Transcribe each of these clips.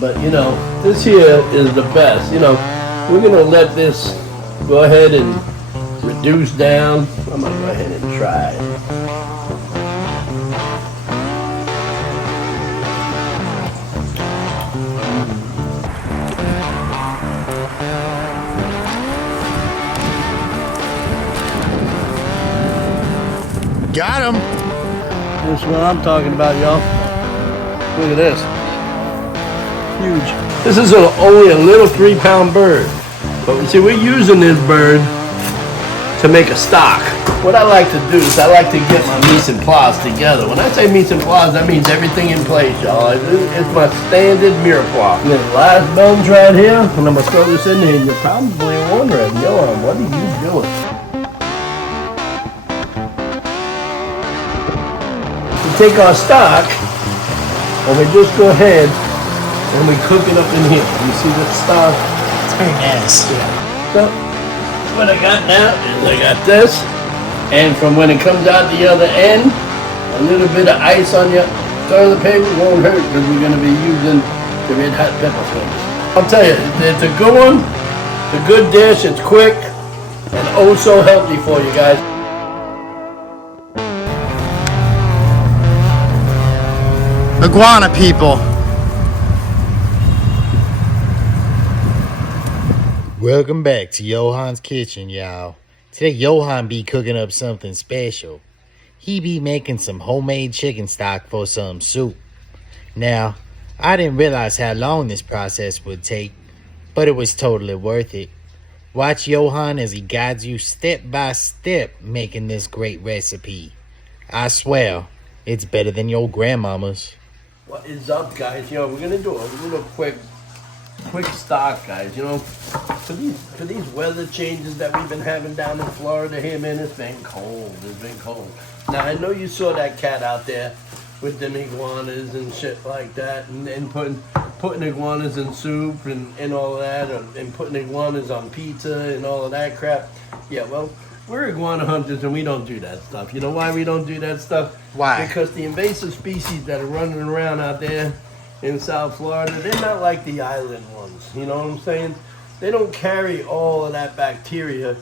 But you know, this here is the best. You know, we're gonna let this go ahead and reduce down. I'm gonna go ahead and try it. Got him. This is what I'm talking about, y'all. Look at this. Huge. This is only a little 3-pound bird. But see, we're using this bird to make a stock. What I like to do is I like to get my mise en place together. When I say mise en place, that means everything in place, y'all. It's my standard mirepoix. And this last bunch right here, and I'm gonna throw this in here, and you're probably wondering, yo, what are you doing? We take our stock, and we just go ahead and we cook it up in here. You see the stock? It's very nice. Yeah. So, what I got now is I got this, and from when it comes out the other end, a little bit of ice on your toilet paper won't hurt because we're going to be using the red hot pepper flakes. I'll tell you, it's a good one, it's a good dish, it's quick, and oh so healthy for you guys. Iguana people. Welcome back to Johan's kitchen, y'all. Today Johan be cooking up something special. He be making some homemade chicken stock for some soup. Now, I didn't realize how long this process would take, but it was totally worth it. Watch Johan as he guides you step by step making this great recipe. I swear, it's better than your grandmama's. What is up, guys? You know, we're gonna do a little quick stock, guys. You know, for these weather changes that we've been having down in Florida here, man, it's been cold. It's been cold. Now I know you saw that cat out there with them iguanas and shit like that, and putting iguanas in soup and all of that, and putting iguanas on pizza and all of that crap. Yeah, well, we're iguana hunters and we don't do that stuff. You know why we don't do that stuff? Why? Because the invasive species that are running around out there in South Florida, they're not like the island ones. You know what I'm saying? They don't carry all of that bacteria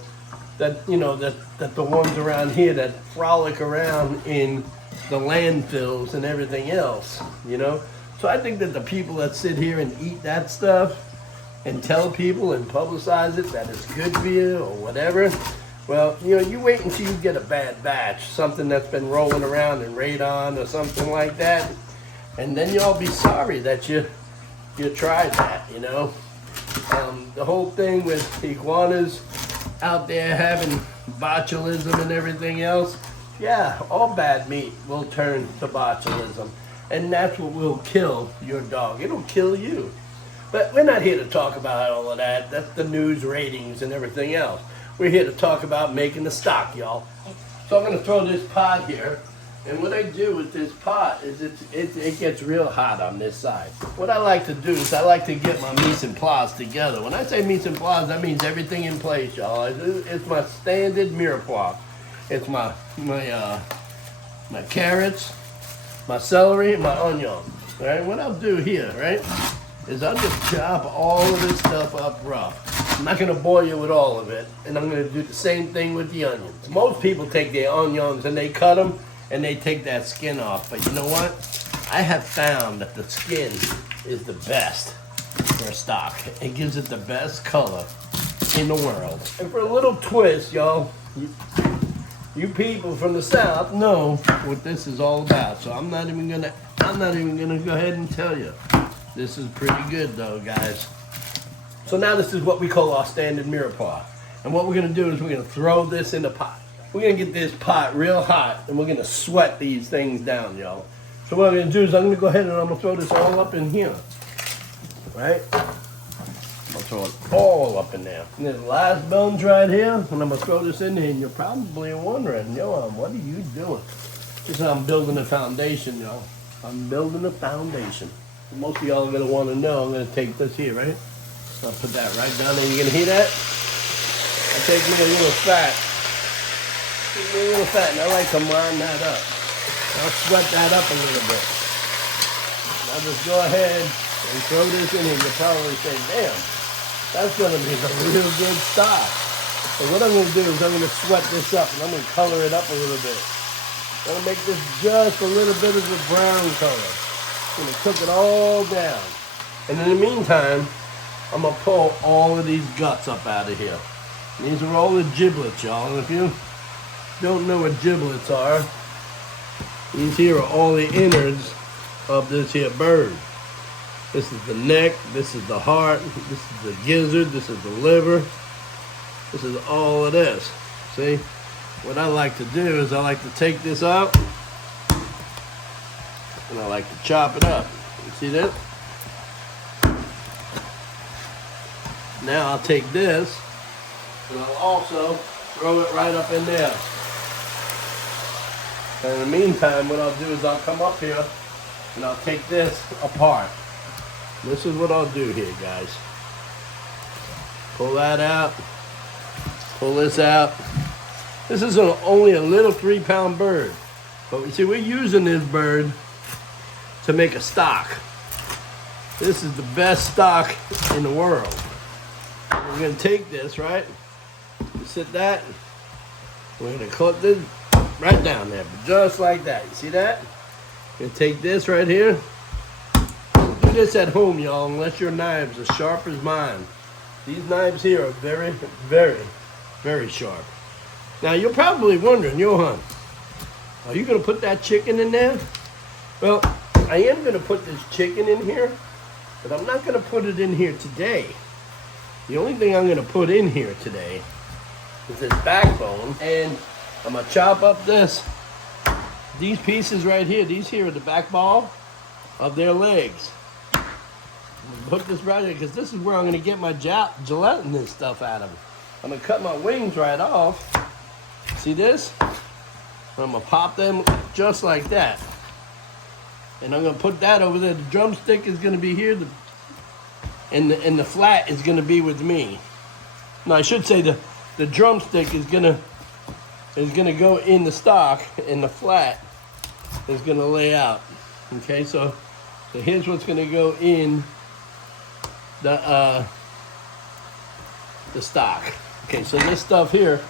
that, you know, that the ones around here that frolic around in the landfills and everything else, you know? So I think that the people that sit here and eat that stuff and tell people and publicize it that it's good for you or whatever, well, you know, you wait until you get a bad batch, something that's been rolling around in radon or something like that, and then you'll be sorry that you tried that, you know? The whole thing with iguanas out there having botulism and everything else, yeah, all bad meat will turn to botulism, and that's what will kill your dog. It'll kill you. But we're not here to talk about all of that. That's the news ratings and everything else. We're here to talk about making the stock, y'all. So I'm going to throw this pot here. And what I do with this pot is it gets real hot on this side. What I like to do is I like to get my mise en place together. When I say mise en place, that means everything in place, y'all. It's my standard mirepoix. It's my carrots, my celery, and my onion. Right? What I'll do here, right, is I'll just chop all of this stuff up rough. I'm not going to bore you with all of it, and I'm going to do the same thing with the onions. Most people take their onions and they cut them and they take that skin off, but you know what? I have found that the skin is the best for a stock. It gives it the best color in the world. And for a little twist, y'all, you people from the South know what this is all about, so I'm not even gonna go ahead and tell you. This is pretty good though, guys. So now this is what we call our standard mirepoix. And what we're gonna do is we're gonna throw this in the pot. We're gonna get this pot real hot and we're gonna sweat these things down, y'all. So what I'm gonna do is I'm gonna go ahead and I'm gonna throw this all up in here. Right? I'm gonna throw it all up in there. And this last bunch right here, and I'm gonna throw this in there, and you're probably wondering, yo, what are you doing? This is how I'm building a foundation, y'all. I'm building a foundation. Most of y'all are gonna wanna know, I'm gonna take this here, right? I'll put that right down there. You gonna hear that? I take me a little fat. Take me a little fat, and I like to line that up. I'll sweat that up a little bit. I'll just go ahead and throw this in here, you'll probably say, damn, that's gonna be a real good stock. So what I'm gonna do is I'm gonna sweat this up and I'm gonna color it up a little bit. I'm gonna make this just a little bit of a brown color. I'm gonna cook it all down. And in the meantime, I'm gonna pull all of these guts up out of here. These are all the giblets, y'all. And if you don't know what giblets are, these here are all the innards of this here bird. This is the neck, this is the heart, this is the gizzard, this is the liver. This is all of this. See? What I like to do is I like to take this out and I like to chop it up. You see that? Now I'll take this and I'll also throw it right up in there. And in the meantime, what I'll do is I'll come up here and I'll take this apart. This is what I'll do here, guys. Pull that out. Pull this out. This is only a little 3-pound bird. But you see, we're using this bird to make a stock. This is the best stock in the world. We're gonna take this, right? Sit that. We're gonna cut this right down there, just like that. You see that? We're gonna take this right here. Do this at home, y'all, unless your knives are sharp as mine. These knives here are very, very, very sharp. Now you're probably wondering, Johan, are you gonna put that chicken in there? Well, I am gonna put this chicken in here, but I'm not gonna put it in here today. The only thing I'm gonna put in here today is this backbone, and I'm gonna chop up these pieces right here. These here are the back ball of their legs. Put this right here, because this is where I'm gonna get my gelatinous stuff out of them. I'm gonna cut my wings right off. See this? I'm gonna pop them just like that. And I'm gonna put that over there. The drumstick is gonna be here, and the flat is gonna be with me. No, I should say the drumstick is gonna go in the stock, and the flat is gonna lay out. Okay, so here's what's gonna go in the stock. Okay, so this stuff here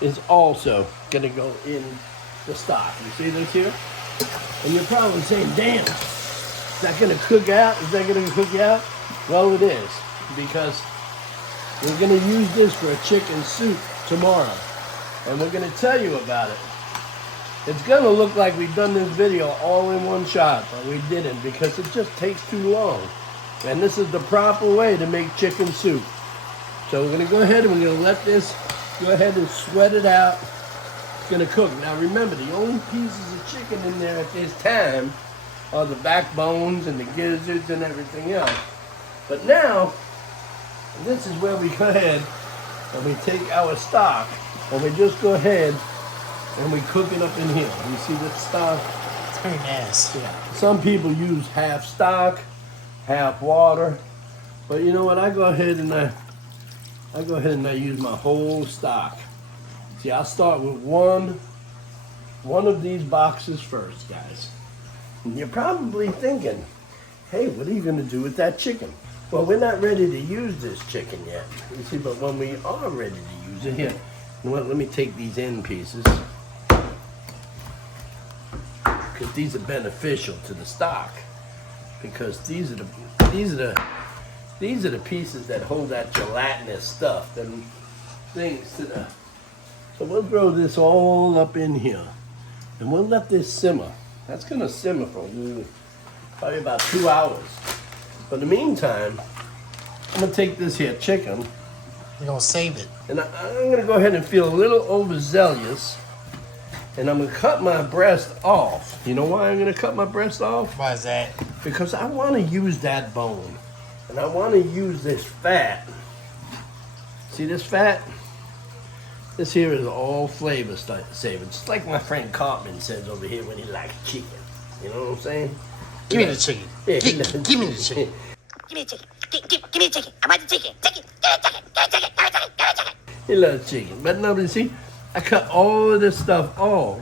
is also gonna go in the stock. You see this here? And you're probably saying, damn, is that gonna cook out? Is that gonna cook out? Well, it is, because we're gonna use this for a chicken soup tomorrow. And we're gonna tell you about it. It's gonna look like we've done this video all in one shot, but we didn't, because it just takes too long. And this is the proper way to make chicken soup. So we're gonna go ahead and we're gonna let this go ahead and sweat it out. It's gonna cook. Now remember, the only pieces of chicken in there at this time are the backbones and the gizzards and everything else. But now, this is where we go ahead and we take our stock and we just go ahead and we cook it up in here. You see this stock? It's very nasty. Yeah. Some people use half stock, half water, but you know what? I go ahead and I use my whole stock. See, I'll start with one of these boxes first, guys. And you're probably thinking, hey, what are you going to do with that chicken? Well, we're not ready to use this chicken yet. You see, but when we are ready to use it, here, you know what? Let me take these end pieces, because these are beneficial to the stock. Because these are the pieces that hold that gelatinous stuff, them things to the. So we'll throw this all up in here, and we'll let this simmer. That's gonna simmer for probably about 2 hours. But in the meantime, I'm gonna take this here chicken. You're gonna save it. And I'm gonna go ahead and feel a little overzealous, and I'm gonna cut my breast off. You know why I'm gonna cut my breast off? Why is that? Because I wanna use that bone. And I wanna use this fat. See this fat? This here is all flavor saving. Just like my friend Cartman says over here when he likes chicken. You know what I'm saying? Give me the chicken. Yeah, Give me the chicken. Give me the chicken. Give me the chicken. I want the chicken. Chicken. Give me the chicken. Give me the chicken. Give me the chicken. Give me the chicken. He loves chicken. But no, you see, I cut all of this stuff off.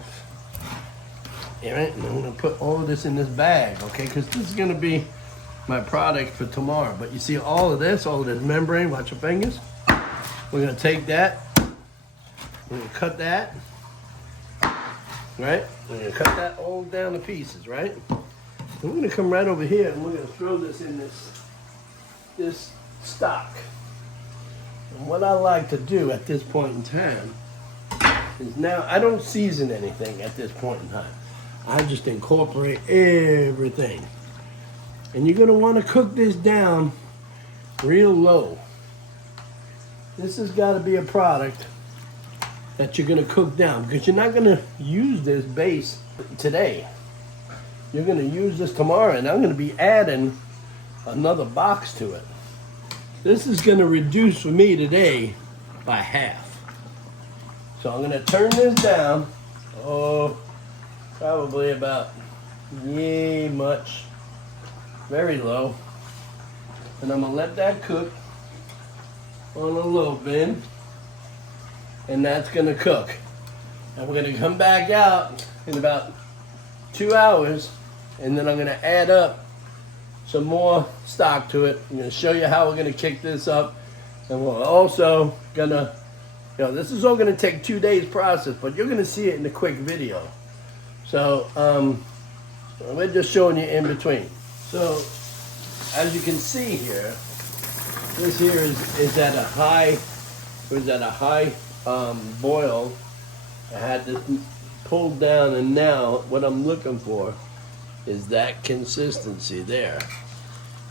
All right, and I'm gonna put all of this in this bag, okay? Because this is gonna be my product for tomorrow. But you see all of this membrane, watch your fingers. We're gonna take that, we're gonna cut that, right? We're gonna cut that all down to pieces, right? And we're gonna come right over here and we're gonna throw this in this stock. And what I like to do at this point in time is now, I don't season anything at this point in time. I just incorporate everything. And you're gonna wanna cook this down real low. This has gotta be a product that you're gonna cook down because you're not gonna use this base today. You're gonna use this tomorrow and I'm gonna be adding another box to it. This is gonna reduce for me today by half. So I'm gonna turn this down, probably about very low. And I'm gonna let that cook on a low bin. And that's gonna cook. And we're gonna come back out in about 2 hours and then I'm gonna add up some more stock to it. I'm gonna show you how we're gonna kick this up. And we're also gonna, this is all gonna take 2 days process, but you're gonna see it in the quick video. So we're just showing you in between. So as you can see here, this here is at a high, boil. I had this pulled down and now what I'm looking for is that consistency there.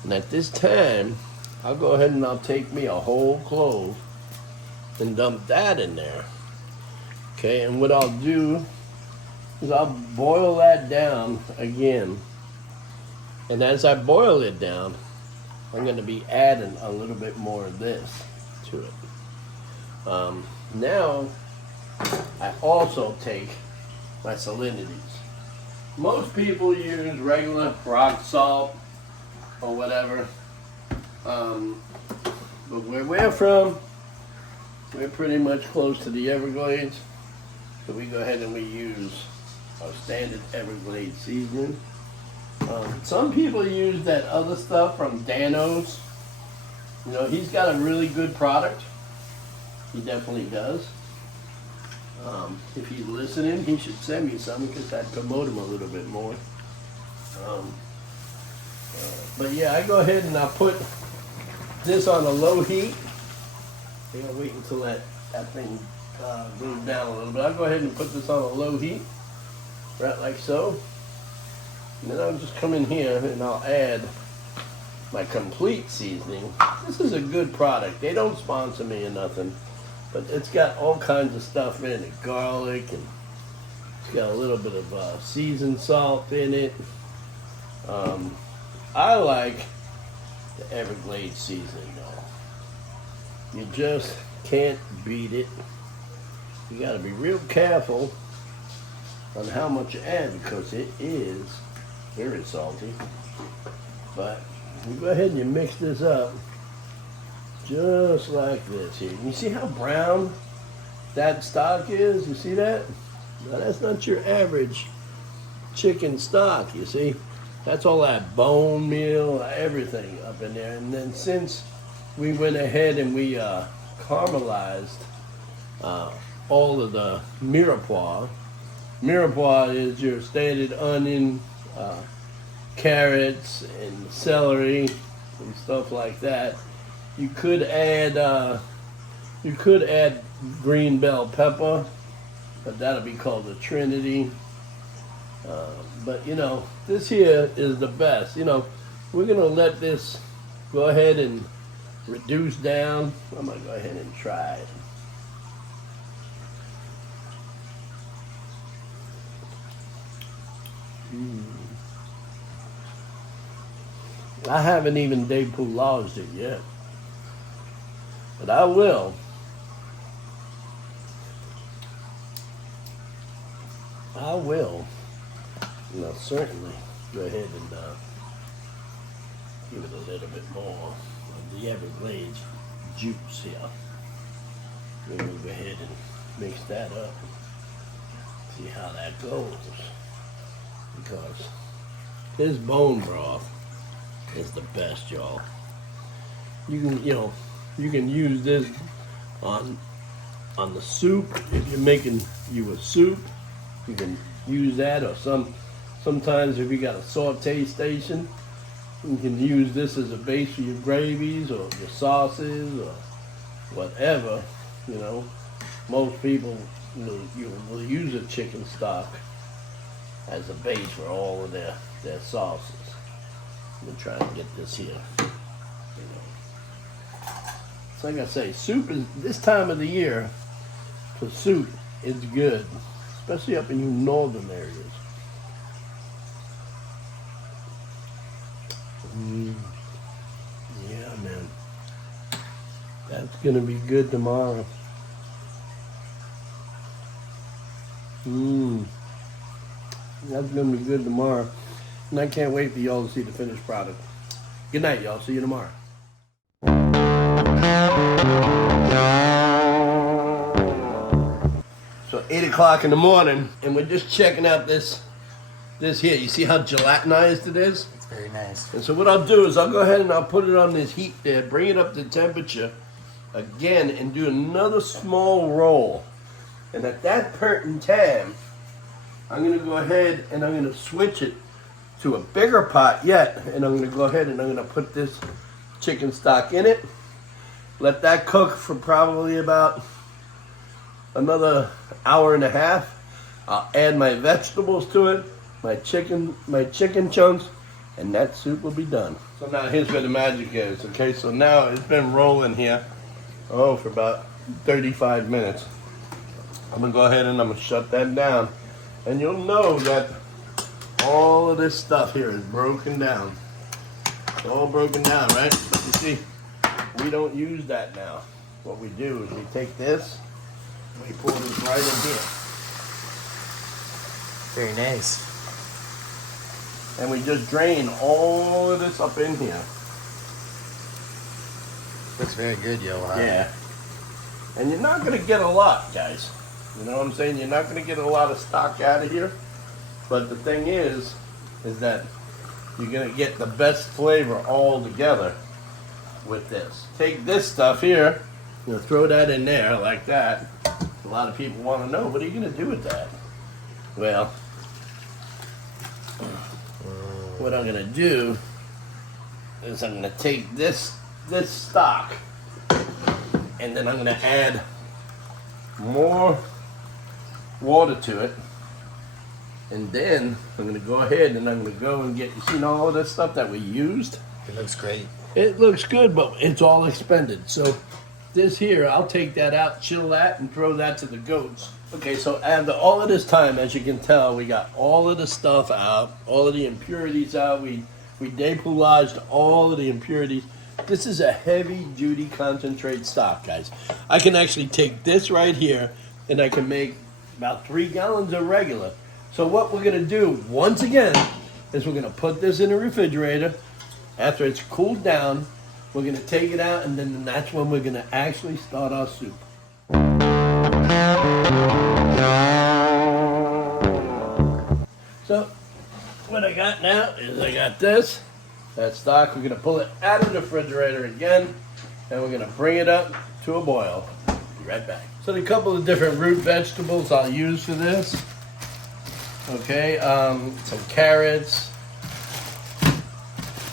And at this time, I'll go ahead and I'll take me a whole clove and dump that in there. Okay, and what I'll do is I'll boil that down again. And as I boil it down, I'm gonna be adding a little bit more of this to it. Now, I also take my salinities. Most people use regular rock salt or whatever. But where we're from, we're pretty much close to the Everglades. So we go ahead and we use our standard Everglades seasoning. Some people use that other stuff from Dano's. He's got a really good product. He definitely does. If he's listening, he should send me some because I'd promote him a little bit more. But yeah, I go ahead and I put this on a low heat. I'll wait until that thing goes down a little bit. I'll go ahead and put this on a low heat, right like so. And then I'll just come in here and I'll add my complete seasoning. This is a good product. They don't sponsor me or nothing, but it's got all kinds of stuff in it. Garlic, and it's got a little bit of seasoned salt in it. I like the Everglades seasoning though. You just can't beat it. You gotta be real careful on how much you add because it is very salty. But you go ahead and you mix this up just like this here. You see how brown that stock is? You see that? Now that's not your average chicken stock, you see? That's all that bone meal, everything up in there. And then since we went ahead and we caramelized all of the mirepoix. Mirepoix is your standard onion, carrots, and celery, and stuff like that. You could add green bell pepper, but that'll be called the Trinity. But this here is the best. We're gonna let this go ahead and reduce down. I'm gonna go ahead and try it. I haven't even depulaged it yet, but I will. Certainly go ahead and give it a little bit more of the Everglades juice here. We're going to go ahead and mix that up. See how that goes. Because this bone broth is the best, y'all. You can, you can use this on the soup. If you're making you a soup, you can use that, or sometimes if you got a saute station, you can use this as a base for your gravies or your sauces or whatever. Most people will use a chicken stock as a base for all of their sauces. I'm trying to get this here. So like I say, soup is, this time of the year for soup is good, especially up in you northern areas. Yeah, man. That's gonna be good tomorrow. That's gonna be good tomorrow. And I can't wait for y'all to see the finished product. Good night, y'all. See you tomorrow. So 8 o'clock in the morning, and we're just checking out this here. You see how gelatinized it is? It's very nice. And so what I'll do is I'll go ahead and I'll put it on this heat there, bring it up to temperature again, and do another small roll. And at that point in time, I'm gonna go ahead and I'm gonna switch it to a bigger pot yet, and I'm gonna go ahead and I'm gonna put this chicken stock in it. Let that cook for probably about another hour and a half. I'll add my vegetables to it, my chicken chunks, and that soup will be done. So now here's where the magic is, okay? So now it's been rolling here, for about 35 minutes. I'm gonna go ahead and I'm gonna shut that down. And you'll know that all of this stuff here is broken down. It's all broken down, right? But you see, we don't use that now. What we do is we take this, and we pour this right in here. Very nice. And we just drain all of this up in here. Looks very good, Johan. Yeah. And you're not gonna get a lot, guys. You know what I'm saying? You're not gonna get a lot of stock out of here. But the thing is that you're gonna get the best flavor all together with this. Take this stuff here, throw that in there like that. A lot of people want to know, what are you gonna do with that? Well, what I'm gonna do is I'm gonna take this stock, and then I'm gonna add more water to it, and then I'm gonna go ahead and I'm gonna go and get, you seen all of this stuff that we used? It looks great. It looks good, but it's all expended. So this here, I'll take that out, chill that, and throw that to the goats. Okay, so after all of this time, as you can tell, we got all of the stuff out, all of the impurities out. We depulaged all of the impurities. This is a heavy-duty concentrate stock, guys. I can actually take this right here, and I can make about 3 gallons of regular. So what we're gonna do, once again, is we're gonna put this in the refrigerator. After it's cooled down, we're gonna take it out, and then that's when we're gonna actually start our soup. So what I got now is I got this, that stock. We're gonna pull it out of the refrigerator again, and we're gonna bring it up to a boil. Be right back. So a couple of different root vegetables I'll use for this. Okay, some carrots,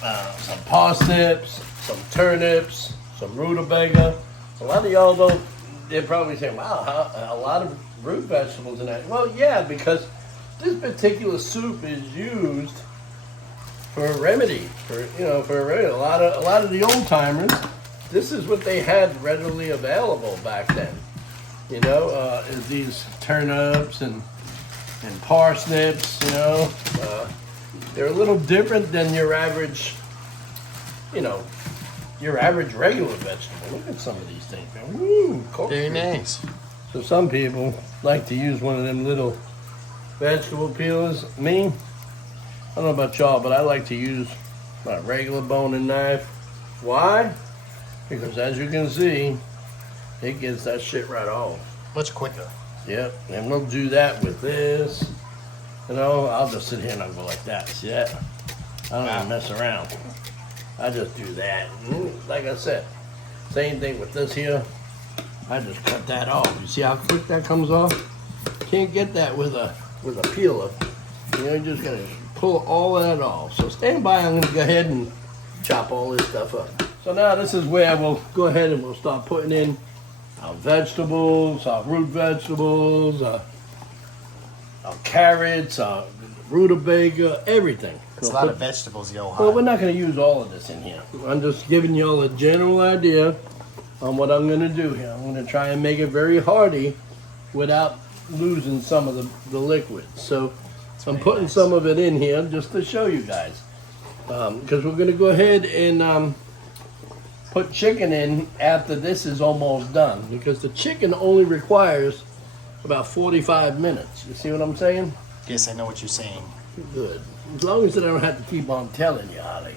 some parsnips, some turnips, some rutabaga. A lot of y'all don't, they're probably saying, wow, a lot of root vegetables in that. Well, yeah, because this particular soup is used for a remedy, for a remedy. A lot of the old timers, this is what they had readily available back then. Is these turnips and parsnips. They're a little different than your average, your average regular vegetable. Look at some of these things, man. Woo, Very nice. So some people like to use one of them little vegetable peelers. Me, I don't know about y'all, but I like to use my regular boning knife. Why? Because as you can see, it gets that shit right off. Much quicker. Yep, and we'll do that with this. I'll just sit here and I'll go like that. See that? I don't even mess around. I just do that. Like I said, same thing with this here. I just cut that off. You see how quick that comes off? Can't get that with a peeler. You're just gonna pull all of that off. So stand by. I'm gonna go ahead and chop all this stuff up. So now this is where we'll go ahead and we'll start putting in our vegetables, our root vegetables, our carrots, our rutabaga, everything. It's a lot of vegetables, Johan. Well, we're not going to use all of this in here. I'm just giving you all a general idea on what I'm going to do here. I'm going to try and make it very hearty without losing some of the liquid. So I'm putting some of it in here just to show you guys. Because we're going to go ahead and put chicken in after this is almost done. Because the chicken only requires about 45 minutes. You see what I'm saying? Yes, I know what you're saying. Good. As long as I don't have to keep on telling you, Holly.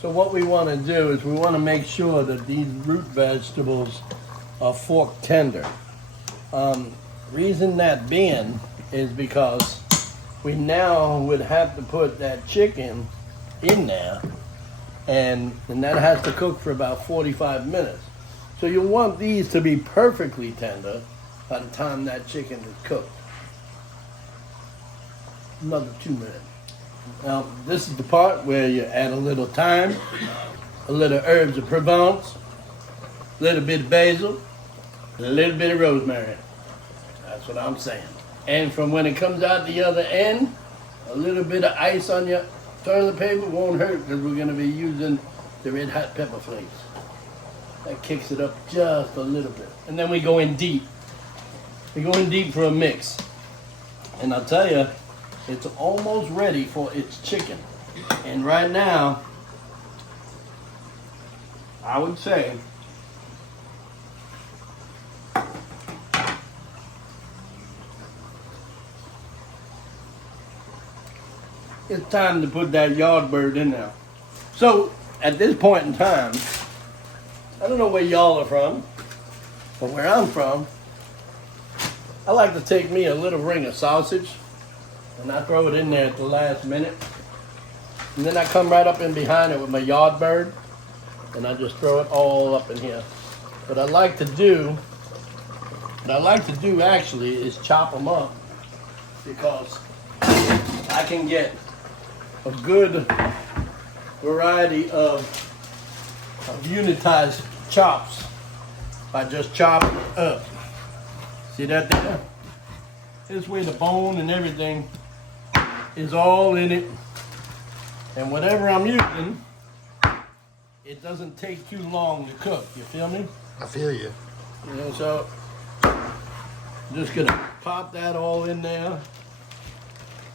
So what we want to do is we want to make sure that these root vegetables are fork tender. Reason that being is because we now would have to put that chicken in there, and that has to cook for about 45 minutes. So you want these to be perfectly tender by the time that chicken is cooked. Another 2 minutes. Now, this is the part where you add a little thyme, a little herbs of Provence, a little bit of basil, and a little bit of rosemary. That's what I'm saying. And from when it comes out the other end, a little bit of ice on your toilet paper won't hurt because we're going to be using the red hot pepper flakes. That kicks it up just a little bit. And then we go in deep. We go in deep for a mix. And I'll tell you, it's almost ready for its chicken. And right now, I would say it's time to put that yard bird in there. So, at this point in time, I don't know where y'all are from, but where I'm from, I like to take me a little ring of sausage and I throw it in there at the last minute. And then I come right up in behind it with my yard bird and I just throw it all up in here. What I like to do actually is chop them up because I can get a good variety of unitized chops by just chopping it up. See that there? This way the bone and everything is all in it. And whatever I'm using, it doesn't take too long to cook. You feel me? I feel you. You know, so I'm just gonna pop that all in there.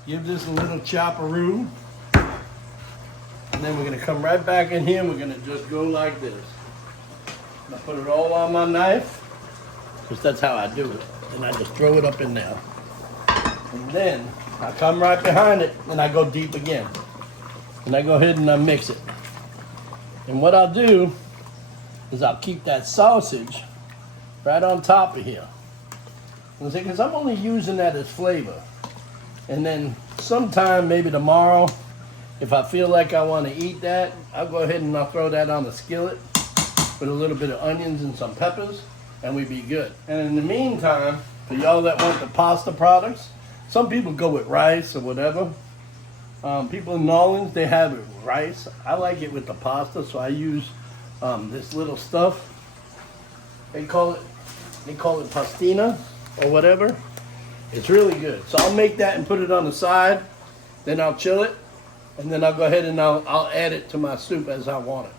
Give this a little chopperoo. And then we're gonna come right back in here and we're gonna just go like this. I put it all on my knife, because that's how I do it. And I just throw it up in there. And then I come right behind it and I go deep again. And I go ahead and I mix it. And what I'll do is I'll keep that sausage right on top of here. Because I'm only using that as flavor. And then sometime, maybe tomorrow, if I feel like I want to eat that, I'll go ahead and I'll throw that on the skillet with a little bit of onions and some peppers, and we'd be good. And in the meantime, for y'all that want the pasta products, some people go with rice or whatever. People in New Orleans, they have it with rice. I like it with the pasta, so I use this little stuff. They call it pastina or whatever. It's really good. So I'll make that and put it on the side. Then I'll chill it, and then I'll go ahead and I'll add it to my soup as I want it.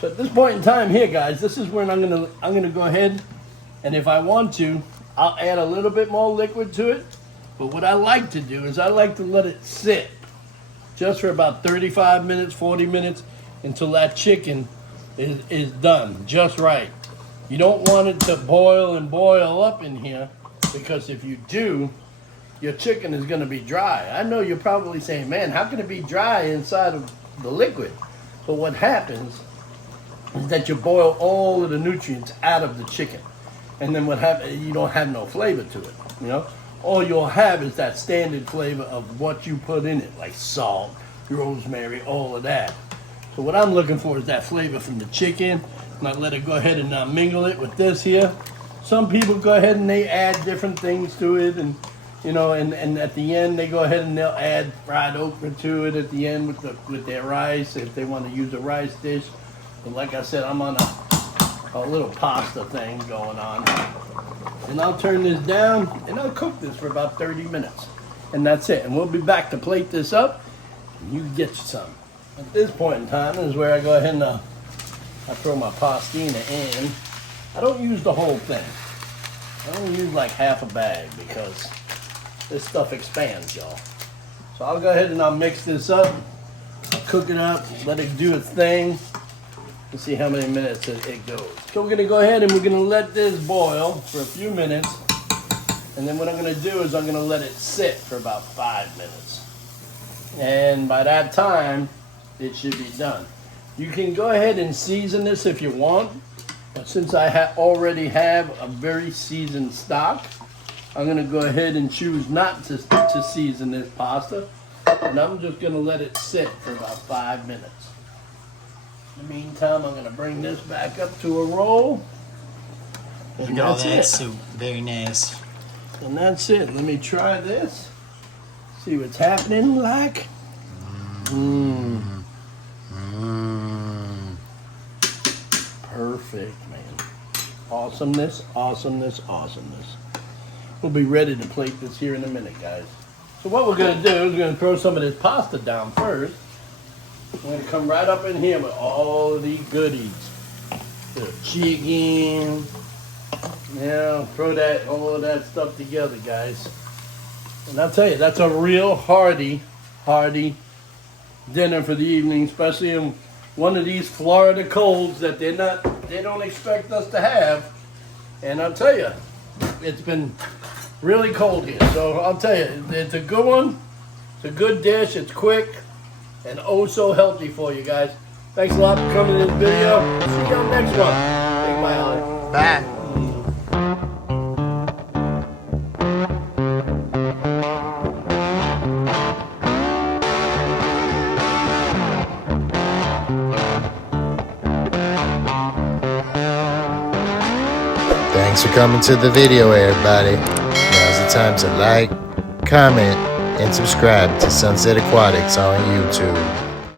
So at this point in time here, guys, this is when I'm gonna go ahead, and if I want to, I'll add a little bit more liquid to it. But what I like to do is I like to let it sit just for about 35 minutes, 40 minutes, until that chicken is done just right. You don't want it to boil and boil up in here, because if you do, your chicken is gonna be dry. I know you're probably saying, man, how can it be dry inside of the liquid? But what happens is that you boil all of the nutrients out of the chicken. And then what happens, you don't have no flavor to it, you know? All you'll have is that standard flavor of what you put in it, like salt, rosemary, all of that. So what I'm looking for is that flavor from the chicken, and I let it go ahead and mingle it with this here. Some people go ahead and they add different things to it, and you know, and at the end they go ahead and they'll add fried okra to it at the end with their rice if they want to use a rice dish. But like I said, I'm on a little pasta thing going on, and I'll turn this down and I'll cook this for about 30 minutes, and that's it. And we'll be back to plate this up, and you can get you some. At this point in time is where I go ahead and I throw my pastina in. I don't use the whole thing. I only use like half a bag because this stuff expands, y'all. So I'll go ahead and I'll mix this up, I'll cook it up, let it do its thing, and see how many minutes it goes. So we're gonna go ahead and we're gonna let this boil for a few minutes, and then what I'm gonna do is I'm gonna let it sit for about 5 minutes. And by that time, it should be done. You can go ahead and season this if you want, but since I already have a very seasoned stock, I'm gonna go ahead and choose not to season this pasta, and I'm just gonna let it sit for about 5 minutes. In the meantime, I'm gonna bring this back up to a roll. Look at all that soup. Very nice. And that's it. Let me try this. See what's happening like. Perfect, man. Awesomeness, awesomeness, awesomeness. We'll be ready to plate this here in a minute, guys. So what we're gonna do is we're gonna throw some of this pasta down first. We're gonna come right up in here with all of these goodies. The chicken. Yeah, throw all of that stuff together, guys. And I'll tell you, that's a real hearty dinner for the evening, especially in one of these Florida colds that they don't expect us to have. And I'll tell you, it's been really cold here. So I'll tell you, it's a good one. It's a good dish. It's quick and oh so healthy for you guys. Thanks a lot for coming to this video. See you on the next one. Take my eye. Bye. Thanks for coming to the video, everybody. Now's the time to like, comment, and subscribe to Sunset Aquatics on YouTube.